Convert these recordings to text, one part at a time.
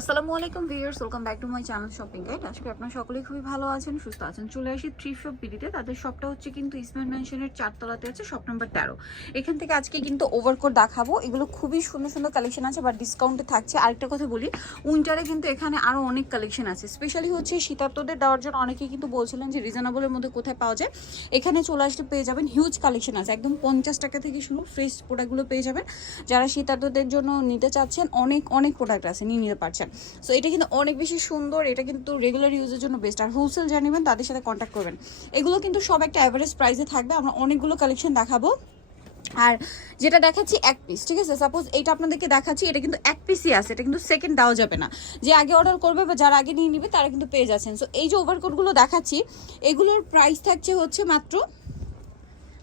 আসসালামু আলাইকুম viewers, welcome back to my channel shopping guide. আজকে আপনারা সকলেই খুবই ভালো আছেন, সুস্থ আছেন। চলে আসি থ্রিফট শপ বিডিতে। তাদের শপটা হচ্ছে কিন্তু ইসমাইল ম্যানশনের 4 তলাতে আছে, শপ নাম্বার 13। এখান থেকে আজকে কিন্তু ওভারকোট দেখাবো। এগুলো খুবই সুন্দর সুন্দর কালেকশন আছে, বাট ডিসকাউন্টে থাকছে। আরেকটা কথা বলি, উইন্টারে কিন্তু এখানে আরও অনেক কালেকশন আছে, স্পেশালি হচ্ছে শীতার্তদের দেওয়ার জন্য। অনেকেই কিন্তু বলছিলেন যে রিজনেবলের মধ্যে কোথায় পাওয়া যায়। এখানে চলে আসলে পেয়ে যাবেন হিউজ কালেকশন আছে, একদম 50 টাকা থেকে শুরু ফ্রেশ প্রোডাক্টগুলো পেয়ে যাবেন। যারা শীতার্তদের জন্য নিতে চাচ্ছেন, অনেক অনেক প্রোডাক্ট আছে, নিয়ে নিতে পারছেন। সো এটা কিন্তু অনেক বেশি সুন্দর, এটা কিন্তু রেগুলার ইউজের জন্য বেস্ট। আর হোলসেল যারা নেবেন তাদের সাথে কন্ট্যাক্ট করবেন। এগুলো কিন্তু সব একটা অ্যাভারেজ প্রাইসে থাকবে। আমরা অনেকগুলো কালেকশন দেখাবো। আর যেটা দেখাচ্ছি এক পিস, ঠিক আছে? সাপোজ এইটা আপনাদেরকে দেখাচ্ছি, এটা কিন্তু এক পিসই আছে, এটা কিন্তু সেকেন্ড দেওয়া যাবে না। যে আগে অর্ডার করবে বা যারা আগে নিয়ে নিবে তারা কিন্তু পেয়ে যাচ্ছেন। সো এই যে ওভারকোটগুলো দেখাচ্ছি, এগুলোর প্রাইস থাকছে হচ্ছে মাত্র,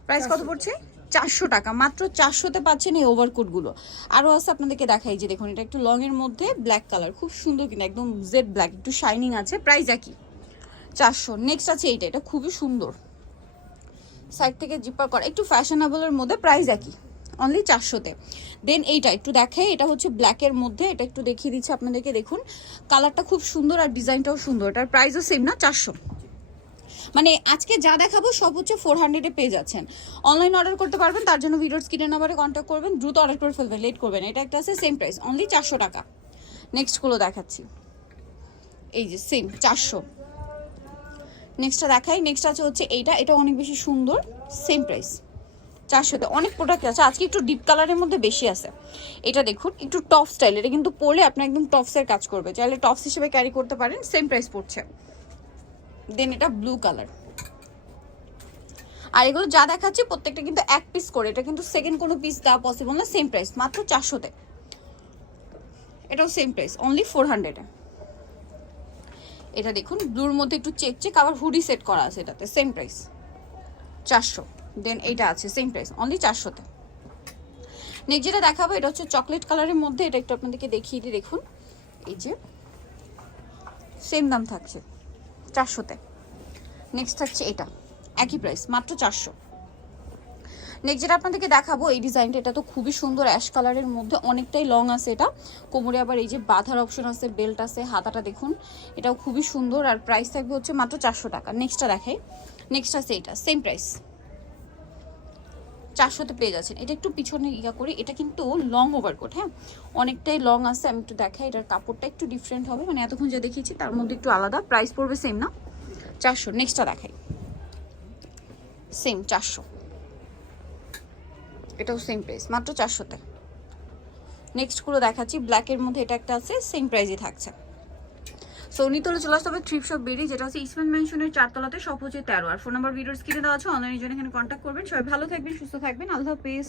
প্রাইস কত পড়ছে? 400 টাকা। মাত্র 400-তে পাচ্ছেন এই ওভারকোটগুলো। আরও আছে, আপনাদেরকে দেখাই যে দেখুন, এটা একটু লং এর মধ্যে ব্ল্যাক কালার, খুব সুন্দর, কিন্তু একদম জেড ব্ল্যাক, একটু শাইনিং আছে। প্রাইস একই, 400। নেক্সট আছে এইটা, এটা খুবই সুন্দর, সাইড থেকে জিপার করা, একটু ফ্যাশনেবলের মধ্যে, প্রাইস একই, অনলি 400-তে। দেন এইটা একটু দেখাই, এটা হচ্ছে ব্ল্যাকের মধ্যে, এটা একটু দেখিয়ে দিচ্ছি আপনাদেরকে। দেখুন কালারটা খুব সুন্দর আর ডিজাইনটাও সুন্দর। এটার প্রাইসও সেম না, 400। মানে আজকে যা দেখাবো সব হচ্ছে 400-এ পেয়ে যাচ্ছেন। অনলাইন অর্ডার করতে পারবেন, তার জন্য ভিডিওর স্ক্রিনের নাম্বারে কন্ট্যাক্ট করবেন, দ্রুত অর্ডার করে ফেলবেন, লেট করবেন। এটা একটা আছে সেম প্রাইস, অনলি 400 টাকা। নেক্সটগুলো দেখাচ্ছি, এই যে সেম 400। নেক্সটটা দেখাই, নেক্সট আছে হচ্ছে এইটা, এটা অনেক বেশি সুন্দর, সেম প্রাইস 400-তে। অনেক প্রোডাক্ট আছে, আজকে একটু ডিপ কালারের মধ্যে বেশি আছে। এটা দেখুন একটু টপ স্টাইল, এটা কিন্তু পরলে আপনার একদম টপসের কাজ করবে, চাইলে টপস হিসেবে ক্যারি করতে পারেন, সেম প্রাইস পড়ছে। দেন এটা ব্লু কালার। আর এগুলো যা দেখাচ্ছি প্রত্যেকটা কিন্তু এক পিস করে, এটা কিন্তু সেকেন্ড কোনো পিস দেওয়া পসিবল না। সেম প্রাইস, মাত্র 400-তে। এটাও সেম প্রাইস, অনলি 400-এ। এটা দেখুন ব্লুর মধ্যে একটু চেক চেক, আবার হুডি সেট করা আছে, এটাতে সেম প্রাইস 400। দেন এইটা আছে সেম প্রাইস, অনলি 400-তে। নেক্সট যেটা দেখাবো, এটা হচ্ছে চকলেট কালারের মধ্যে, এটা একটু আপনাদেরকে দেখিয়ে দিই। দেখুন এই যে সেম দাম থাকছে 400-তে। নেক্সট থাকছে এটা, একই প্রাইস, মাত্র 400। নেক্সট যেটা আপনাদেরকে দেখাবো, এই ডিজাইনটা, এটা তো খুবই সুন্দর, অ্যাশ কালারের মধ্যে, অনেকটাই লং আছে। এটা কোমরে আবার এই যে বাঁধার অপশন আছে, বেল্ট আছে, হাতাটা দেখুন, এটাও খুবই সুন্দর। আর প্রাইস থাকবে হচ্ছে মাত্র 400 টাকা। নেক্সটটা দেখাই, নেক্সট আছে এটা, সেম প্রাইস 400-তে পেয়ে যাচ্ছেন। এটা একটু পিছনে ইয়া করি, এটা কিন্তু লং ওভারকোট, হ্যাঁ অনেকটাই লং আছে। আমি একটু দেখাই, এটার কাপড়টা একটু ডিফারেন্ট হবে, মানে এতক্ষণ যা দেখিয়েছি তার মধ্যে একটু আলাদা। প্রাইস পড়বে সেম না, 400। নেক্সটটা দেখাই, সেম 400, এটাও সেম প্রাইস, মাত্র 400-তে। নেক্সটগুলো দেখাচ্ছি, ব্ল্যাকের মধ্যে এটা একটা আছে, সেম প্রাইসই থাকছে। সো নিতলে চলে আসতে হবে থ্রিফট শপ বেরি, যেটা হচ্ছে ইসমাইল ম্যানশনের 4 তলাতে, সব হচ্ছে 13। আর ফোন নাম্বার ভিডিওর স্ক্রিনে দেওয়া আছে, অনলাইনের জন্য এখানে কন্ট্যাক্ট করবেন। সবাই ভালো থাকবেন, সুস্থ থাকবেন, আল্লাহ হাফেজ।